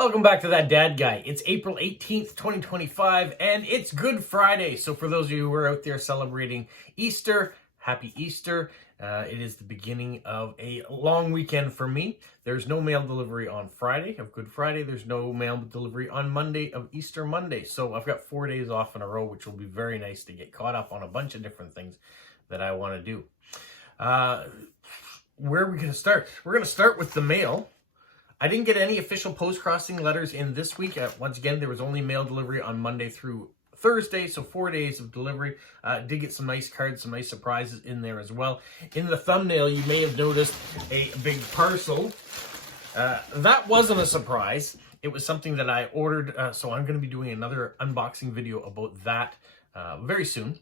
Welcome back to That Dad Guy. It's April 18th, 2025, and it's Good Friday. So for those of you who are out there celebrating Easter, happy Easter. It is the beginning of a long weekend for me. There's no mail delivery on Friday of Good Friday. There's no mail delivery on Monday of Easter Monday. So I've got 4 days off in a row, which will be very nice to get caught up on a bunch of different things that I want to do. Where are we going to start? We're going to start with the mail. I didn't get any official post-crossing letters in this week. Once again, there was only mail delivery on Monday through Thursday, so 4 days of delivery. Did get some nice cards, some nice surprises in there as well. In the thumbnail, you may have noticed a big parcel. That wasn't a surprise. It was something that I ordered, so I'm going to be doing another unboxing video about that very soon.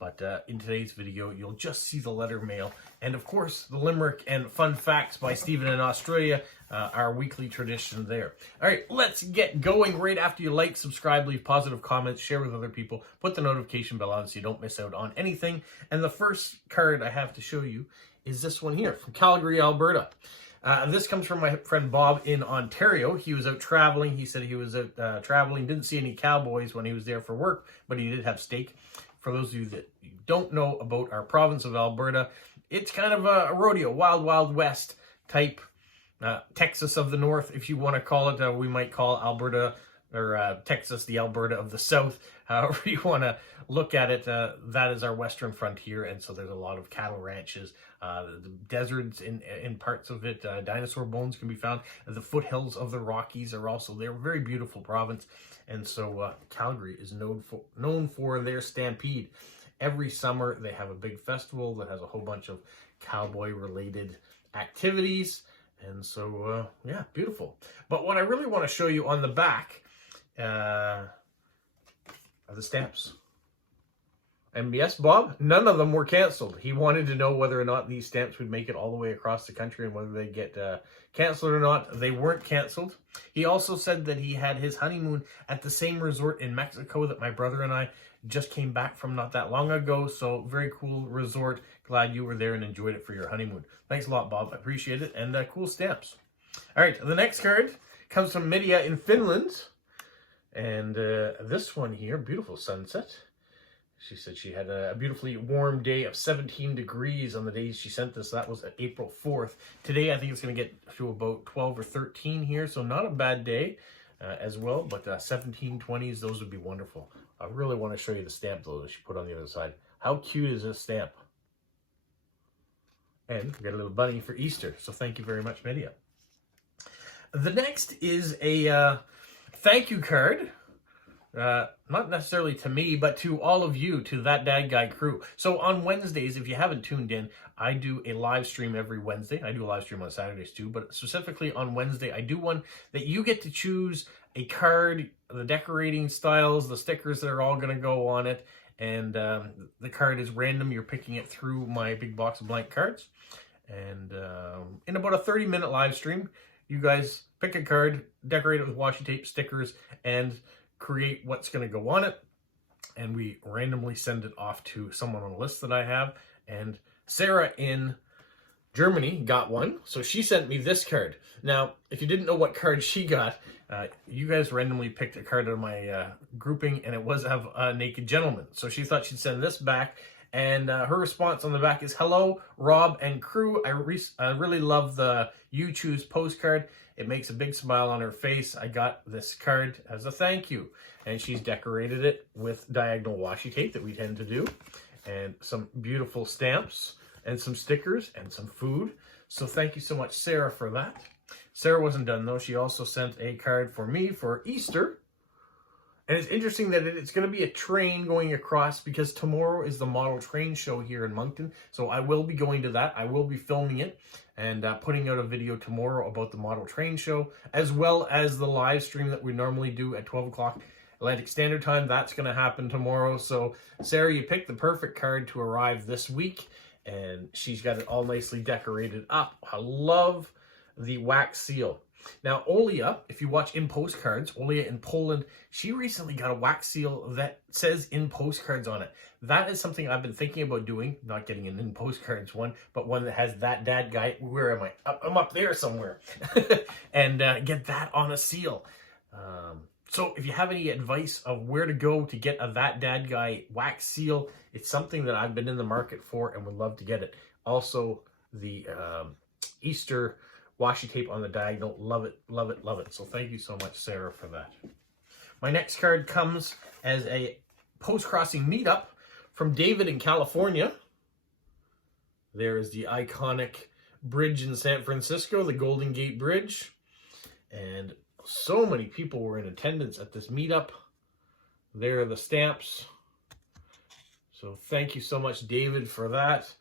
But in today's video, you'll just see the letter mail. And of course, the limerick and fun facts by Stephen in Australia, our weekly tradition there. All right, let's get going. Right after you like, subscribe, leave positive comments, share with other people, put the notification bell on so you don't miss out on anything. And the first card I have to show you is this one here from Calgary, Alberta. This comes from my friend Bob in Ontario. He was out traveling. He said he was out traveling, didn't see any cowboys when he was there for work, but he did have steak. For those of you that don't know about our province of Alberta, it's kind of a rodeo, wild, wild west type Texas of the North, if you want to call it. We might call Alberta or Texas the Alberta of the South, however you want to look at it. That is our western frontier, and so there's a lot of cattle ranches, the deserts in parts of it. Dinosaur bones can be found. The foothills of the Rockies are also there. Very beautiful province, and so Calgary is known for their stampede. Every summer they have a big festival that has a whole bunch of cowboy-related activities. And so, yeah, beautiful. But what I really want to show you on the back are the stamps. And yes, Bob, none of them were canceled. He wanted to know whether or not these stamps would make it all the way across the country and whether they'd get canceled or not. They weren't canceled. He also said that he had his honeymoon at the same resort in Mexico that my brother and I just came back from not that long ago. So very cool resort. Glad you were there and enjoyed it for your honeymoon. Thanks a lot, Bob. I appreciate it. And cool stamps. All right, the next card comes from Media in Finland. And this one here, beautiful sunset. She said she had a beautifully warm day of 17 degrees on the days she sent this. That was April 4th. Today, I think it's going to get to about 12 or 13 here. So not a bad day as well. But 17, 20s, those would be wonderful. I really want to show you the stamp, though, that she put on the other side. How cute is this stamp? And we got a little bunny for Easter. So thank you very much, Media. The next is a thank you card. Not necessarily to me, but to all of you, to That Dad Guy crew. So on Wednesdays, if you haven't tuned in, I do a live stream every Wednesday. I do a live stream on Saturdays too, but specifically on Wednesday, I do one that you get to choose a card, the decorating styles, the stickers that are all going to go on it. And the card is random. You're picking it through my big box of blank cards. And in about a 30-minute live stream, you guys pick a card, decorate it with washi tape, stickers, and create what's going to go on it. And we randomly send it off to someone on a list that I have. And Sarah in Germany got one. So she sent me this card. Now, if you didn't know what card she got, you guys randomly picked a card out of my grouping, and it was of a naked gentleman. So she thought she'd send this back. And her response on the back is, "Hello, Rob and crew. I really love the You Choose postcard. It makes a big smile on her face. I got this card as a thank you." And she's decorated it with diagonal washi tape that we tend to do. And some beautiful stamps and some stickers and some food. So thank you so much, Sarah, for that. Sarah wasn't done, though. She also sent a card for me for Easter. And it's interesting that it's going to be a train going across because tomorrow is the model train show here in Moncton. So I will be going to that. I will be filming it and putting out a video tomorrow about the model train show, as well as the live stream that we normally do at 12 o'clock Atlantic Standard Time. That's going to happen tomorrow. So Sarah, you picked the perfect card to arrive this week, and she's got it all nicely decorated up. I love the wax seal. Now, Olia, if you watch In Postcards, Olia in Poland, she recently got a wax seal that says In Postcards on it. That is something I've been thinking about doing, not getting an In Postcards one, but one that has That Dad Guy. Where am I? I'm up there somewhere. And get that on a seal. So if you have any advice of where to go to get a That Dad Guy wax seal, it's something that I've been in the market for and would love to get it. Also, the Easter washi tape on the diagonal, love it, love it, love it. So thank you so much, Sarah, for that. My next card comes as a Postcrossing meetup from David in California. There is the iconic bridge in San Francisco, the Golden Gate Bridge. And so many people were in attendance at this meetup. There are the stamps. So thank you so much, David, for that.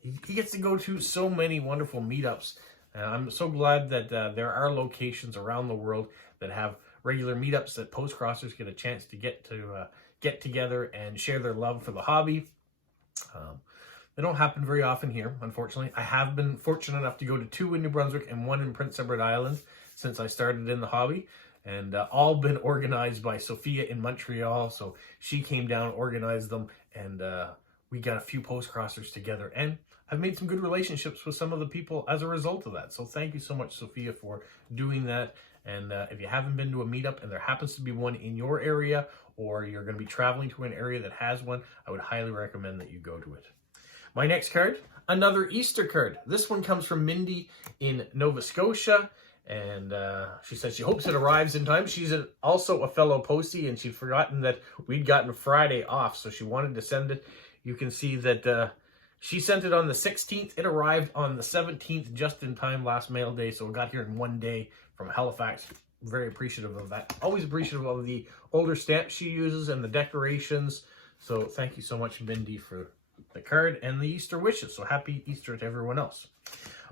He gets to go to so many wonderful meetups. I'm so glad that there are locations around the world that have regular meetups that postcrossers get a chance to get together and share their love for the hobby. They don't happen very often here, unfortunately. I have been fortunate enough to go to 2 in New Brunswick and 1 in Prince Edward Island since I started in the hobby, and all been organized by Sophia in Montreal. So she came down, organized them, and we got a few postcrossers together, and I've made some good relationships with some of the people as a result of that. So thank you so much, Sophia, for doing that. And if you haven't been to a meetup and there happens to be one in your area, or you're going to be traveling to an area that has one, I would highly recommend that you go to it. My next card, another Easter card. This one comes from Mindy in Nova Scotia. And she says she hopes it arrives in time. She's also a fellow postie, and she'd forgotten that we'd gotten Friday off, so she wanted to send it. You can see that she sent it on the 16th. It arrived on the 17th, just in time last mail day, so it got here in 1 day from Halifax. Very appreciative of that. Always appreciative of the older stamps she uses and the decorations. So thank you so much, Mindy, for the card and the Easter wishes. So happy Easter to everyone else.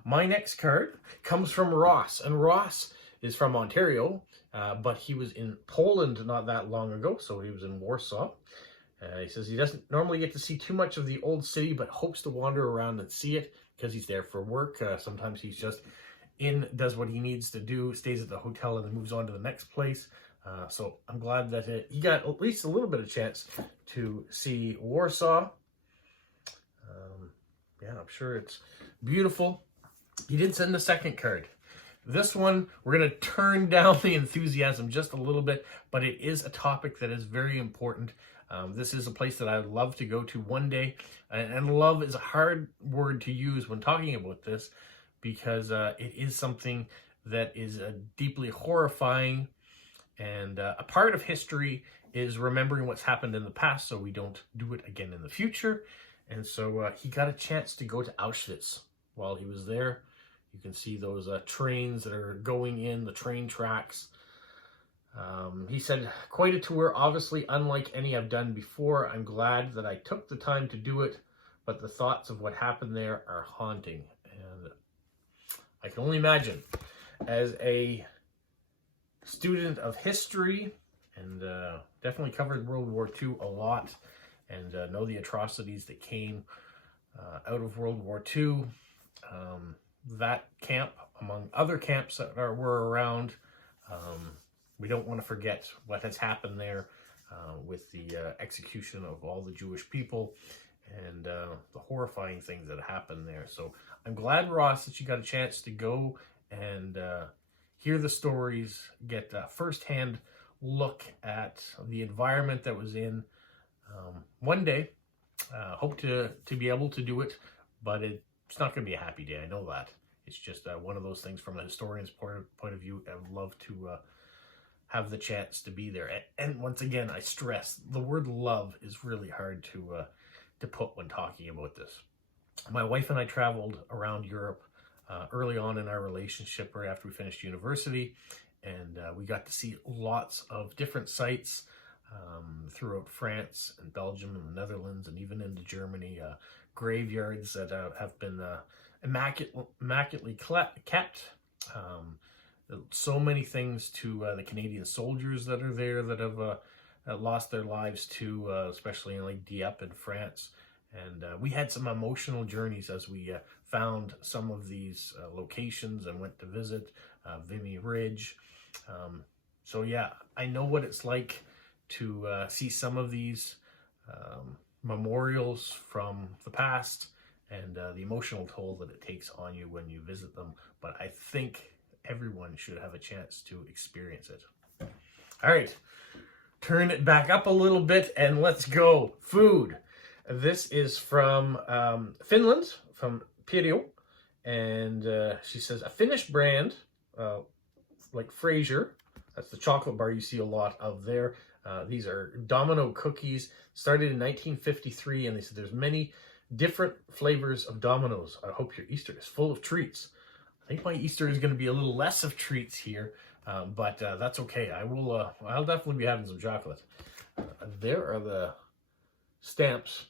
My next card comes from Ross, and Ross is from Ontario, but he was in Poland not that long ago, so he was in Warsaw. He says he doesn't normally get to see too much of the old city, but hopes to wander around and see it because he's there for work. Sometimes he's just does what he needs to do, stays at the hotel, and then moves on to the next place. So I'm glad that he got at least a little bit of chance to see Warsaw. Yeah, I'm sure it's beautiful. He did send the second card. This one, we're going to turn down the enthusiasm just a little bit, but it is a topic that is very important. This is a place that I would love to go to one day. And love is a hard word to use when talking about this, because it is something that is deeply horrifying. And a part of history is remembering what's happened in the past so we don't do it again in the future. And so he got a chance to go to Auschwitz while he was there. You can see those trains that are going in, the train tracks. He said, quite a tour, obviously unlike any I've done before. I'm glad that I took the time to do it, but the thoughts of what happened there are haunting. And I can only imagine, as a student of history, and definitely covered World War II a lot, and know the atrocities that came out of World War II. That camp, among other camps that were around, we don't want to forget what has happened there with the execution of all the Jewish people and the horrifying things that happened there. So I'm glad, Ross, that you got a chance to go and hear the stories, get a firsthand look at the environment that was in. One day, hope to be able to do it, but it's not going to be a happy day. I know that. It's just one of those things from a historian's point of view. I would love to have the chance to be there. And once again, I stress, the word love is really hard to put when talking about this. My wife and I traveled around Europe early on in our relationship, right after we finished university, and we got to see lots of different sites throughout France and Belgium and the Netherlands and even into Germany, graveyards that have been immaculately kept. So many things to the Canadian soldiers that are there that have lost their lives too, especially in like Dieppe in France. And we had some emotional journeys as we found some of these locations and went to visit Vimy Ridge. So yeah, I know what it's like to see some of these memorials from the past and the emotional toll that it takes on you when you visit them. But I think everyone should have a chance to experience it. All right, turn it back up a little bit and let's go. Food. This is from Finland, from Pirjo, and she says a Finnish brand like Fraser. That's the chocolate bar you see a lot of there. These are domino cookies, started in 1953, and they said there's many different flavors of Dominoes. I hope your Easter is full of treats. I think my Easter is going to be a little less of treats here, but that's okay. I'll definitely be having some chocolate. There are the stamps.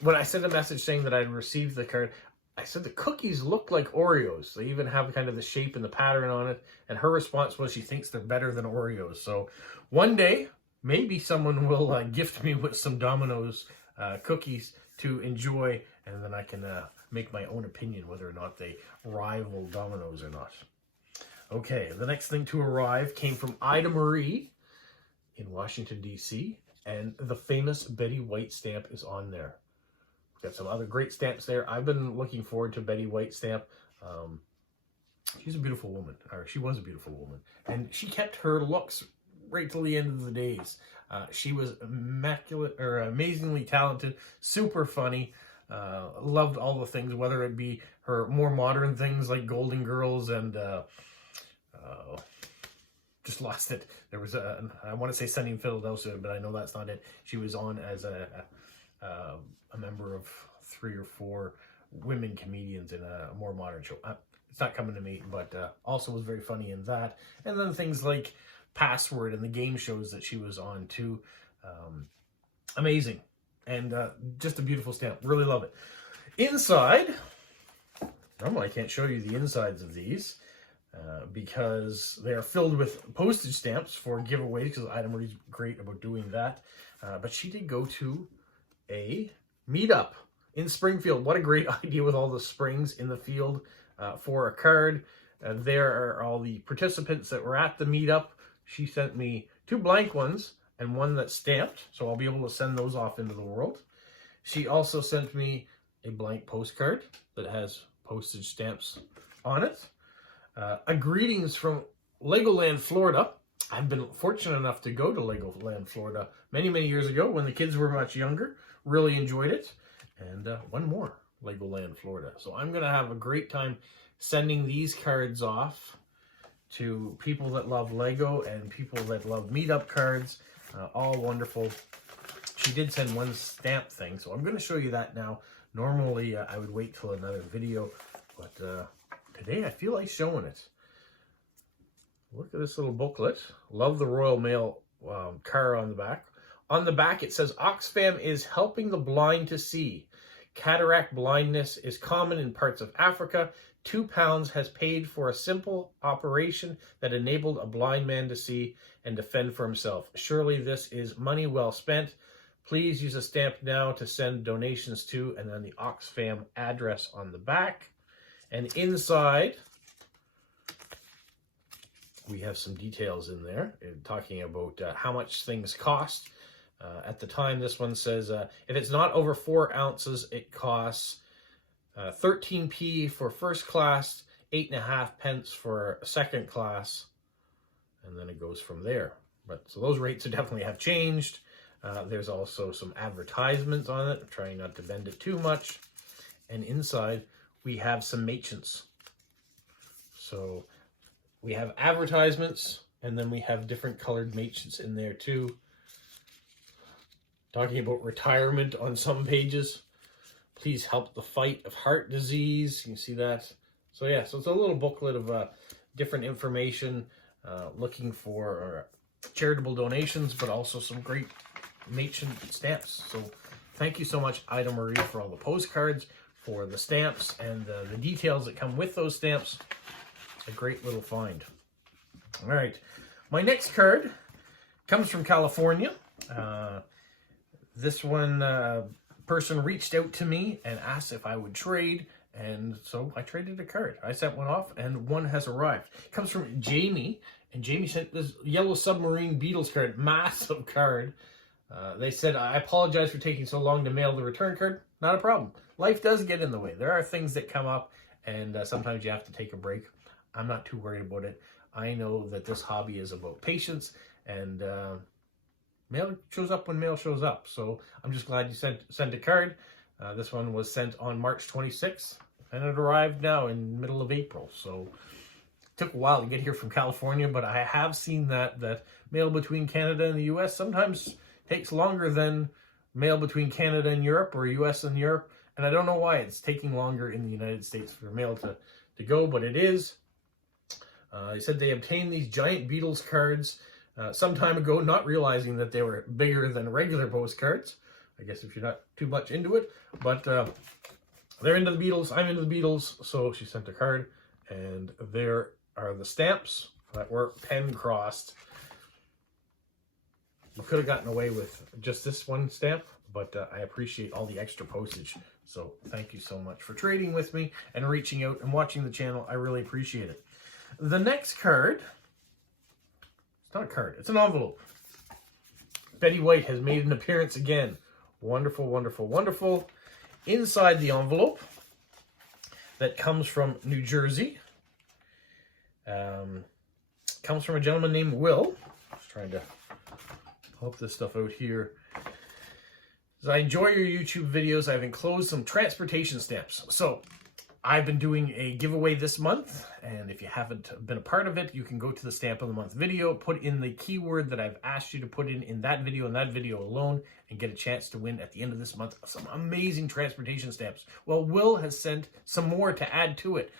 When I sent a message saying that I'd received the card, I said the cookies look like Oreos. They even have kind of the shape and the pattern on it. And her response was she thinks they're better than Oreos. So one day, maybe someone will gift me with some Domino's cookies to enjoy, and then I can make my own opinion whether or not they rival Domino's or not. Okay, the next thing to arrive came from Ida Marie in Washington, D.C., and the famous Betty White stamp is on there. We've got some other great stamps there. I've been looking forward to Betty White stamp. She's a beautiful woman, or she was a beautiful woman, and she kept her looks right till the end of the days. She was immaculate, or amazingly talented, super funny, loved all the things, whether it be her more modern things like Golden Girls and just lost it. There was I want to say Sunny in Philadelphia, but I know that's not it. She was on as a member of 3 or 4 women comedians in a more modern show. It's not coming to me, but also was very funny in that. And then things like Password and the game shows that she was on too. Amazing. And just a beautiful stamp. Really love it. Inside, normally I can't show you the insides of these because they are filled with postage stamps for giveaways, because Ida Marie's great about doing that. But she did go to a meetup in Springfield. What a great idea with all the springs in the field for a card. There are all the participants that were at the meetup. She sent me 2 blank ones and 1 that's stamped, so I'll be able to send those off into the world. She also sent me a blank postcard that has postage stamps on it. A greetings from Legoland, Florida. I've been fortunate enough to go to Legoland, Florida many, many years ago when the kids were much younger. Really enjoyed it. And 1 more, Legoland, Florida. So I'm going to have a great time sending these cards off to people that love Lego and people that love meetup cards. All wonderful. She did send 1 stamp thing, so I'm going to show you that now. Normally, I would wait till another video, but today I feel like showing it. Look at this little booklet. Love the Royal Mail car on the back. On the back, it says, Oxfam is helping the blind to see. Cataract blindness is common in parts of Africa. £2 has paid for a simple operation that enabled a blind man to see and defend for himself. Surely this is money well spent. Please use a stamp now to send donations to, and then the Oxfam address on the back. And inside, we have some details in there talking about how much things cost. At the time, this one says, if it's not over 4 ounces, it costs 13p for first class, 8.5 pence for second class, and then it goes from there. But so those rates definitely have changed. There's also some advertisements on it. I'm trying not to bend it too much. And inside, we have some merchants. So we have advertisements, and then we have different colored merchants in there too. Talking about retirement on some pages. Please help the fight of heart disease. You can see that. So yeah, so it's a little booklet of different information, looking for charitable donations, but also some great merchant stamps. So thank you so much, Ida Marie, for all the postcards, for the stamps, and the details that come with those stamps. It's a great little find. All right, my next card comes from California. This one person reached out to me and asked if I would trade, and so I traded a card. I sent 1 off, and 1 has arrived. It comes from Jamie, and Jamie sent this Yellow Submarine Beatles card, massive card. They said, I apologize for taking so long to mail the return card. Not a problem. Life does get in the way. There are things that come up, and sometimes you have to take a break. I'm not too worried about it. I know that this hobby is about patience, and mail shows up when mail shows up. So I'm just glad you sent a card. This one was sent on March 26th, and it arrived now in middle of April. So it took a while to get here from California, but I have seen that mail between Canada and the US sometimes takes longer than mail between Canada and Europe, or US and Europe. And I don't know why it's taking longer in the United States for mail to go, but it is. They said they obtained these giant Beatles cards some time ago, not realizing that they were bigger than regular postcards. I guess if you're not too much into it, but they're into the Beatles, I'm into the Beatles, so she sent a card, and there are the stamps that were pen crossed. You could have gotten away with just this one stamp, but I appreciate all the extra postage. So thank you so much for trading with me and reaching out and watching the channel. I really appreciate it. The next card, it's not a card, it's an envelope. Betty White has made an appearance again. Wonderful, wonderful, wonderful. Inside the envelope that comes from New Jersey, comes from a gentleman named Will. Just trying to help this stuff out here. As I enjoy your YouTube videos, I've enclosed some transportation stamps. So I've been doing a giveaway this month, and if you haven't been a part of it, you can go to the Stamp of the Month video, put in the keyword that I've asked you to put in that video and that video alone, and get a chance to win at the end of this month some amazing transportation stamps. Well, Will has sent some more to add to it.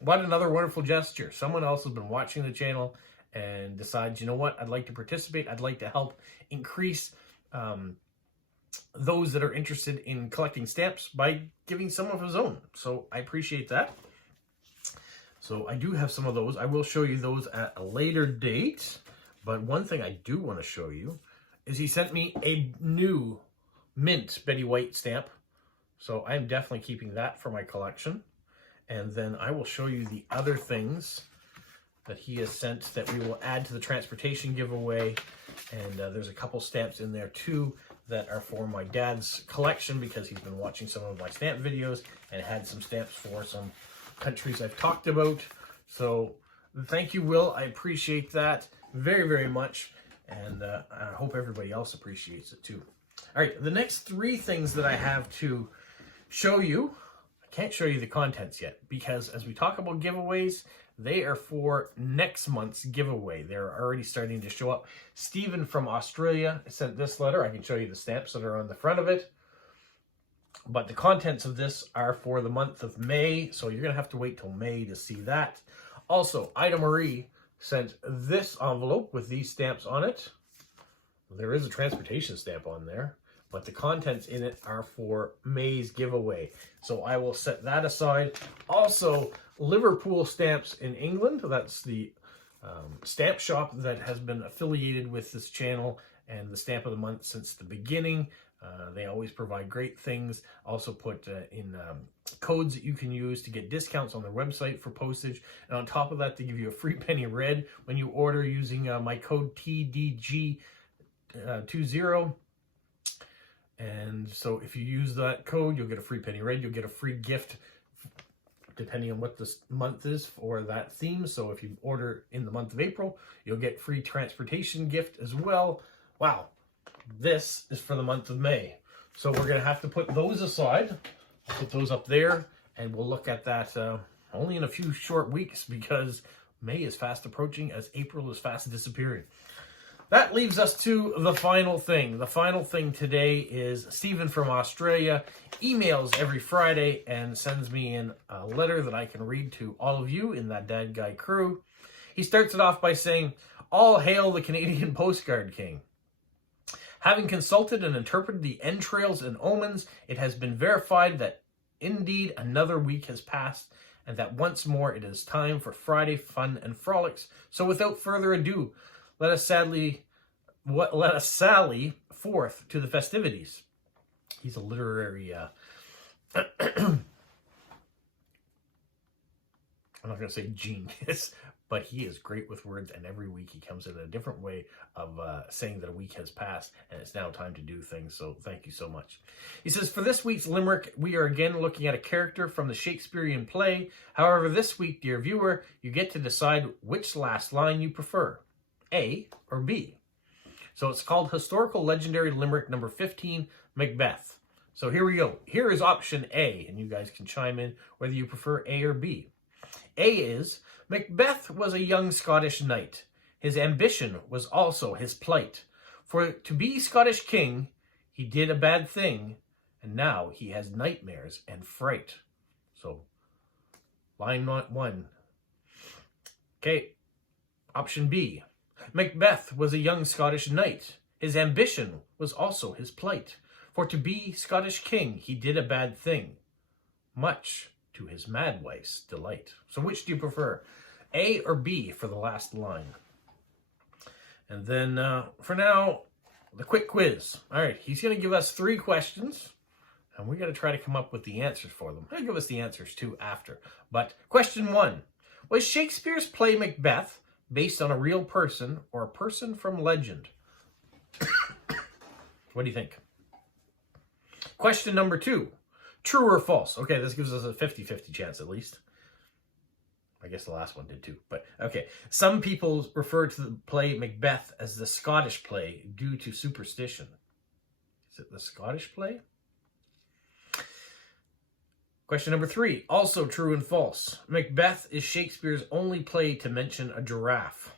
What another wonderful gesture. Someone else has been watching the channel and decides, you know what, I'd like to participate. I'd like to help increase those that are interested in collecting stamps by giving some of his own. So I appreciate that. So I do have some of those. I will show you those at a later date. But one thing I do want to show you is he sent me a new mint Betty White stamp. So I'm definitely keeping that for my collection. And then I will show you the other things that he has sent that we will add to the transportation giveaway. And there's a couple stamps in there too that are for my dad's collection, because he's been watching some of my stamp videos and had some stamps for some countries I've talked about. So thank you, Will. I appreciate that very, very much. And I hope everybody else appreciates it too. All right, the next three things that I have to show you, I can't show you the contents yet, because as we talk about giveaways, they are for next month's giveaway. They're already starting to show up. Stephen from Australia sent this letter. I can show you the stamps that are on the front of it. But the contents of this are for the month of May, so you're going to have to wait till May to see that. Also, Ida Marie sent this envelope with these stamps on it. There is a transportation stamp on there, but the contents in it are for May's giveaway. So I will set that aside. Also, Liverpool Stamps in England. That's the stamp shop that has been affiliated with this channel and the Stamp of the Month since the beginning. They always provide great things. Also put in codes that you can use to get discounts on their website for postage. And on top of that, they give you a free penny red when you order using my code TDG20. And so if you use that code, you'll get a free penny red. You'll get a free gift depending on what this month is for that theme. So if you order in the month of April, you'll get free transportation gift as well. Wow, this is for the month of May. So we're gonna have to put those aside. I'll put those up there, and we'll look at that only in a few short weeks, because May is fast approaching as April is fast disappearing. That leaves us to the final thing. The final thing today is Stephen from Australia emails every Friday and sends me in a letter that I can read to all of you in that Dad Guy crew. He starts it off by saying, "All hail the Canadian Postcard King. Having consulted and interpreted the entrails and omens, it has been verified that indeed another week has passed, and that once more it is time for Friday fun and frolics. So without further ado, let us sally forth to the festivities." He's a literary I'm not going to say genius, but he is great with words, and every week he comes in a different way of saying that a week has passed and it's now time to do things. So thank you so much. He says, for this week's limerick, we are again looking at a character from the Shakespearean play. However, this week, dear viewer, you get to decide which last line you prefer, A or B. So it's called Historical Legendary Limerick number 15, Macbeth. So here we go. Here is option A, and you guys can chime in whether you prefer A or B. A is, Macbeth was a young Scottish knight. His ambition was also his plight. For to be Scottish king, he did a bad thing, and now he has nightmares and fright. So, line 1. Okay, option B. Macbeth was a young Scottish knight. His ambition was also his plight. For to be Scottish king, he did a bad thing, much to his mad wife's delight. So which do you prefer, A or B for the last line? And then for now, the quick quiz. All right, he's going to give us 3 questions, and we're going to try to come up with the answers for them. He'll give us the answers too after. But question 1, was Shakespeare's play Macbeth based on a real person or a person from legend? What do you think? Question number 2, true or false? Okay, this gives us a 50-50 chance at least. I guess the last one did too, but okay. Some people refer to the play Macbeth as the Scottish play due to superstition. Is it the Scottish play? Question number 3, also true and false. Macbeth is Shakespeare's only play to mention a giraffe.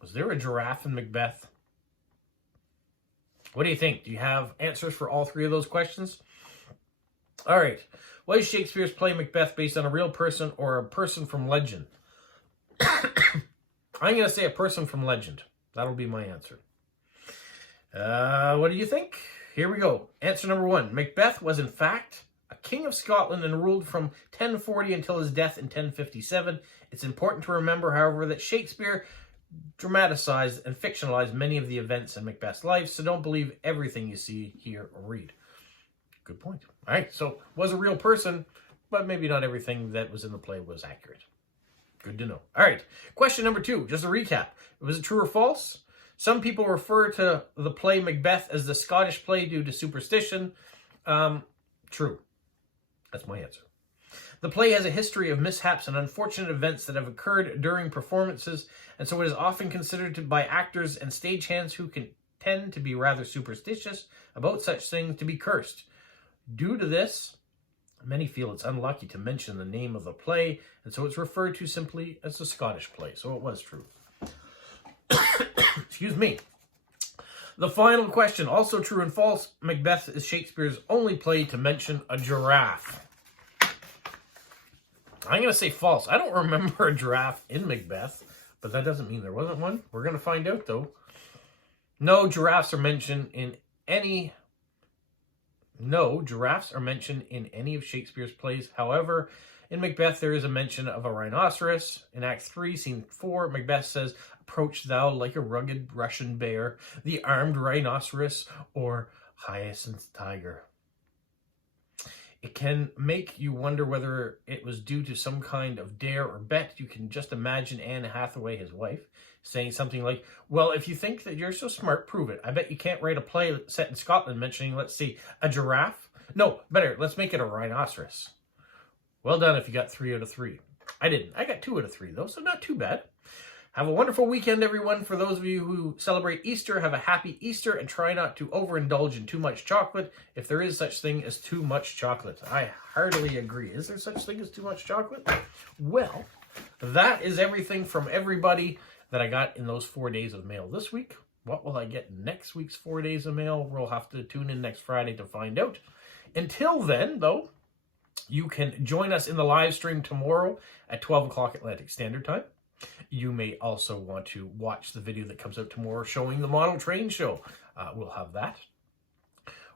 Was there a giraffe in Macbeth? What do you think? Do you have answers for all 3 of those questions? All right. Was Shakespeare's play Macbeth based on a real person or a person from legend? I'm going to say a person from legend. That'll be my answer. What do you think? Here we go. Answer number 1. Macbeth was in fact a king of Scotland and ruled from 1040 until his death in 1057. It's important to remember, however, that Shakespeare dramatized and fictionalized many of the events in Macbeth's life, so don't believe everything you see, hear, or read. Good point. All right, so was a real person, but maybe not everything that was in the play was accurate. Good to know. All right, question number 2, just a recap. Was it true or false? Some people refer to the play Macbeth as the Scottish play due to superstition. True. That's my answer. The play has a history of mishaps and unfortunate events that have occurred during performances, and so it is often considered by actors and stagehands who can tend to be rather superstitious about such things to be cursed. Due to this, many feel it's unlucky to mention the name of the play, and so it's referred to simply as the Scottish play. So it was true. Excuse me. The final question, also true and false. Macbeth is Shakespeare's only play to mention a giraffe. I'm going to say false. I don't remember a giraffe in Macbeth, but that doesn't mean there wasn't one. We're going to find out, though. No giraffes are mentioned in any... No giraffes are mentioned in any of Shakespeare's plays. However, in Macbeth, there is a mention of a rhinoceros. In Act 3, Scene 4, Macbeth says, "Approach thou like a rugged Russian bear, the armed rhinoceros, or hyacinth tiger." It can make you wonder whether it was due to some kind of dare or bet. You can just imagine Anne Hathaway, his wife, saying something like, "Well, if you think that you're so smart, prove it. I bet you can't write a play set in Scotland mentioning, let's see, a giraffe? No, better, let's make it a rhinoceros." Well done if you got 3 out of 3. I didn't. I got 2 out of 3, though, so not too bad. Have a wonderful weekend, everyone. For those of you who celebrate Easter, have a happy Easter, and try not to overindulge in too much chocolate, if there is such thing as too much chocolate. I heartily agree. Is there such thing as too much chocolate? Well, that is everything from everybody that I got in those 4 days of mail this week. What will I get next week's 4 days of mail? We'll have to tune in next Friday to find out. Until then, though, you can join us in the live stream tomorrow at 12 o'clock Atlantic Standard Time. You may also want to watch the video that comes out tomorrow showing the model train show. We'll have that.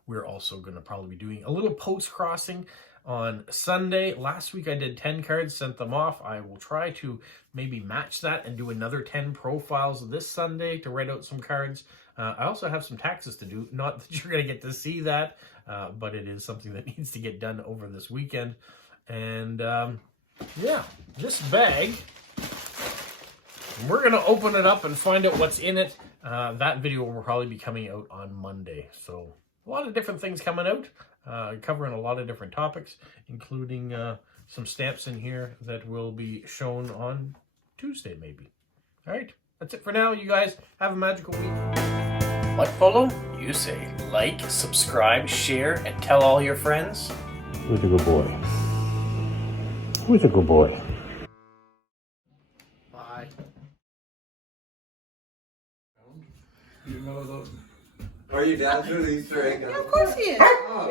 We're also going to probably be doing a little post-crossing on Sunday. Last week I did 10 cards, sent them off. I will try to maybe match that and do another 10 profiles this Sunday to write out some cards. I also have some taxes to do. Not that you're going to get to see that, but it is something that needs to get done over this weekend. And yeah, this bag, we're going to open it up and find out what's in it. That video will probably be coming out on Monday. So a lot of different things coming out, covering a lot of different topics, including some stamps in here that will be shown on Tuesday, maybe. All right, that's it for now. You guys have a magical week. What, Polo? You say like, subscribe, share, and tell all your friends. Who's a good boy? Who's a good boy? Bye. You know those. Are you down through the Easter egg? Yeah, of course he is. Oh.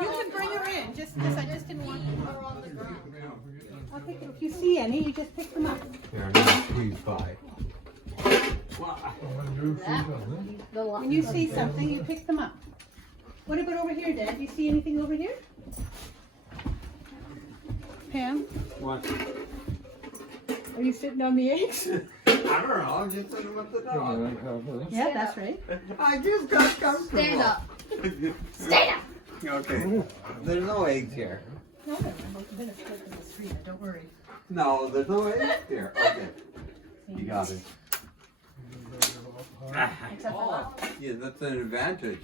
You can bring her in, just because I just didn't want her on the ground. I'll pick it. If you see any, you just pick them up. There, now please buy. When you see something, you pick them up. What about over here, Dad? Do you see anything over here? Pam, What? are you sitting on the eggs? I don't know, I'm just sitting with the dog. Yeah, that's right. I just got comfortable. Stand up. Stand up. Okay. There's no eggs here. No, I'm going to put them in the street. Don't worry. No, there's no eggs here. Okay. You got it. Except for that. Yeah, that's an advantage.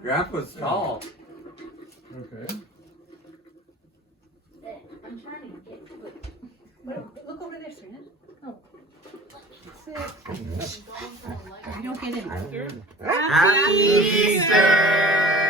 Grandpa's tall. Okay. I'm trying to get to it. Look over there, Serena. Oh. 6. You don't get any. Happy Easter!